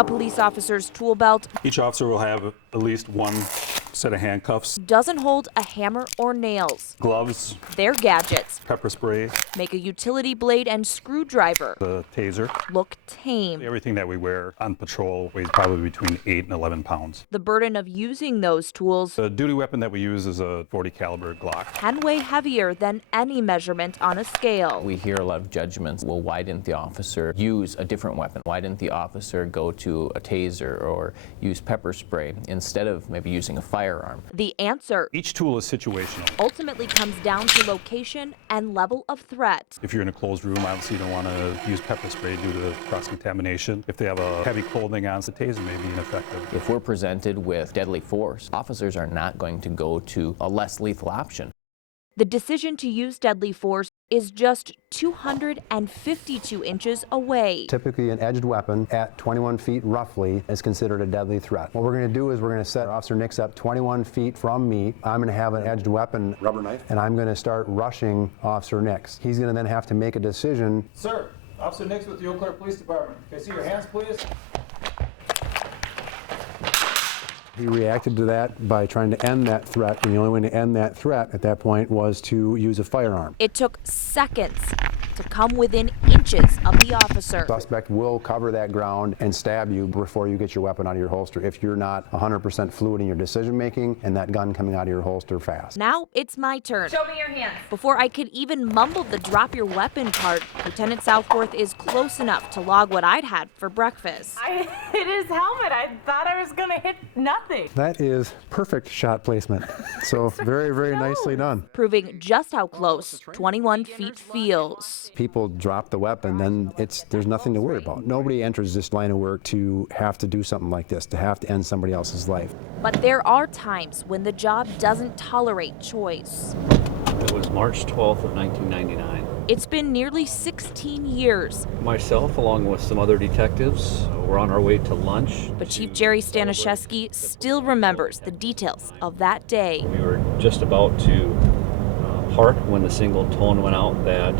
A police officer's tool belt Each officer will have at least one set of handcuffs, doesn't hold a hammer or nails. gloves, Their gadgets pepper spray, make a utility blade and screwdriver the taser. look tame. Everything that we wear on patrol weighs probably between 8 and 11 pounds. The burden of using those tools The duty weapon that we use is a .40 caliber Glock. can weigh heavier than any measurement on a scale. We hear a lot of judgments. Well, why didn't the officer use a different weapon? Why didn't the officer go to a taser or use pepper spray instead of maybe using a firearm? The answer Each tool is situational. ultimately comes down to location and level of threat. If you're in a closed room, obviously you don't want to use pepper spray due to cross-contamination. If they have a heavy clothing on, the taser may be ineffective. If we're presented with deadly force, officers are not going to go to a less lethal option. The decision to use deadly force is just 252 inches away. Typically, an edged weapon at 21 feet roughly is considered a deadly threat. What we're going to do is we're going to set Officer Nix up 21 feet from me. I'm going to have an edged weapon, rubber knife, and I'm going to start rushing Officer Nix. He's going to then have to make a decision. Sir, Officer Nix with the Eau Claire Police Department. Can I see your hands, please? He reacted to that by trying to end that threat, and the only way to end that threat at that point was to use a firearm. It took seconds to come within inches of the officer. Suspect will cover that ground and stab you before you get your weapon out of your holster if you're not 100% fluid in your decision making and that gun coming out of your holster fast. Now it's my turn. Show me your hands. Before I could even mumble the drop your weapon part, Lieutenant Southworth is close enough to log what I'd had for breakfast. I hit his helmet. I thought I was going to hit nothing. That is perfect shot placement. So very, very nicely done. Proving just how close 21 feet feels. People drop the weapon, then there's nothing to worry about. Nobody enters this line of work to have to do something like this, to have to end somebody else's life. But there are times when the job doesn't tolerate choice. It was March 12th of 1999. It's been nearly 16 years. Myself, along with some other detectives, were on our way to lunch. But Chief Jerry Staniszewski still remembers the details of that day. We were just about to park when the single tone went out that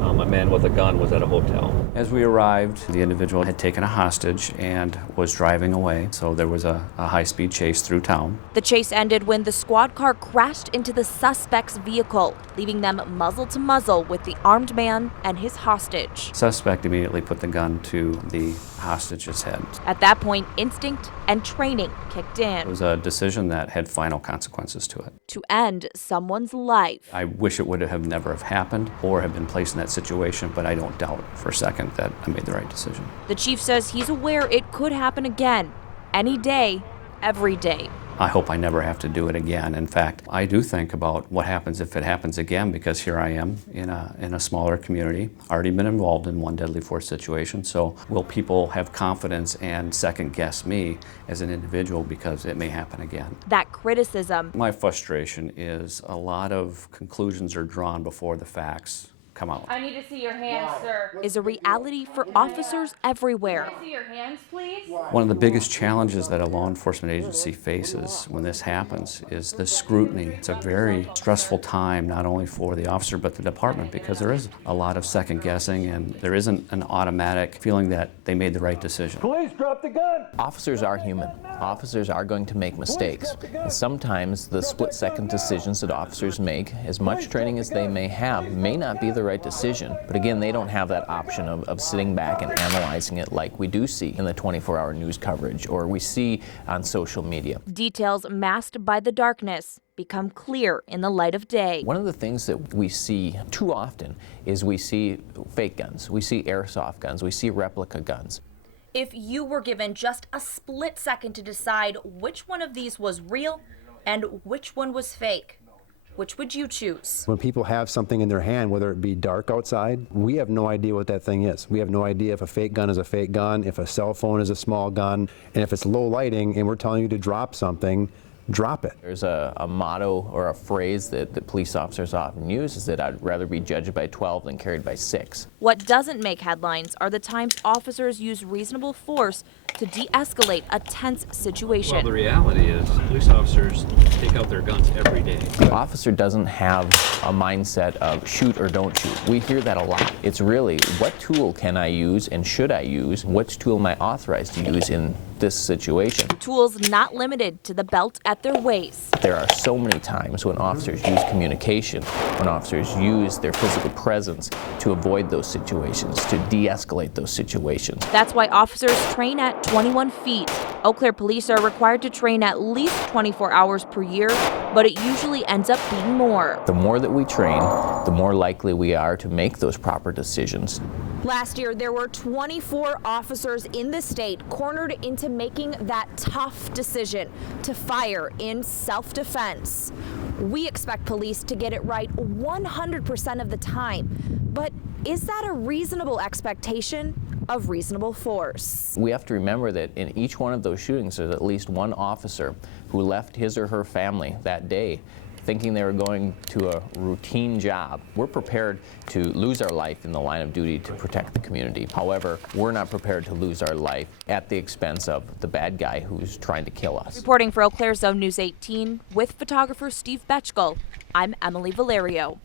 a man with a gun was at a hotel. As we arrived, the individual had taken a hostage and was driving away, so there was a high-speed chase through town. The chase ended when the squad car crashed into the suspect's vehicle, leaving them muzzle to muzzle with the armed man and his hostage. Suspect immediately put the gun to the hostage's head. At that point, instinct and training kicked It in was a decision that had final consequences to it. to end someone's life. I wish it would have never have happened or have been placed in that situation, but I don't doubt for a second that I made the right decision. The chief says he's aware it could happen again, any day, every day. I hope I never have to do it again. In fact, I do think about what happens if it happens again, because here I am in a smaller community, already been involved in one deadly force situation. So will people have confidence and second guess me as an individual because it may happen again? That criticism My frustration is a lot of conclusions are drawn before the facts come out. I need to see your hands, sir. is a reality for officers everywhere. Can I see your hands, please? One of the biggest challenges that a law enforcement agency faces when this happens is the scrutiny. It's a very stressful time, not only for the officer but the department, because there is a lot of second guessing and there isn't an automatic feeling that they made the right decision. Police, drop the gun! Officers are human. Officers are going to make mistakes. And sometimes the split-second decisions that officers make, as much training as they may have, may not be the right decision. But again, they don't have that option of sitting back and analyzing it like we do see in the 24-hour news coverage or we see on social media. Details masked by the darkness become clear in the light of day. One of the things that we see too often is we see fake guns, we see airsoft guns, we see replica guns. If you were given just a split second to decide which one of these was real and which one was fake, which would you choose? When people have something in their hand, whether it be dark outside, we have no idea what that thing is. We have no idea if a fake gun is a fake gun, if a cell phone is a small gun, and if it's low lighting and we're telling you to drop something, drop it. There's a motto or a phrase that police officers often use is that I'd rather be judged by 12 than carried by 6. What doesn't make headlines are the times officers use reasonable force to de-escalate a tense situation. Well, the reality is police officers take out their guns every day. The officer doesn't have a mindset of shoot or don't shoot. We hear that a lot. It's really, what tool can I use and should I use? Which tool am I authorized to use in this situation? Tools not limited to the belt at their waist. There are so many times when officers use communication, when officers use their physical presence to avoid those situations, to de-escalate those situations. That's why officers train at 21 feet. Eau Claire police are required to train at least 24 hours per year, but it usually ends up being more. The more that we train, the more likely we are to make those proper decisions. Last year, there were 24 officers in the state cornered into making that tough decision to fire in self-defense. We expect police to get it right 100% of the time, but is that a reasonable expectation of reasonable force? We have to remember that in each one of those shootings, there's at least one officer who left his or her family that day thinking they were going to a routine job. We're prepared to lose our life in the line of duty to protect the community. However, we're not prepared to lose our life at the expense of the bad guy who's trying to kill us. Reporting for Eau Claire Zone News 18 with photographer Steve Betchkel, I'm Emily Valerio.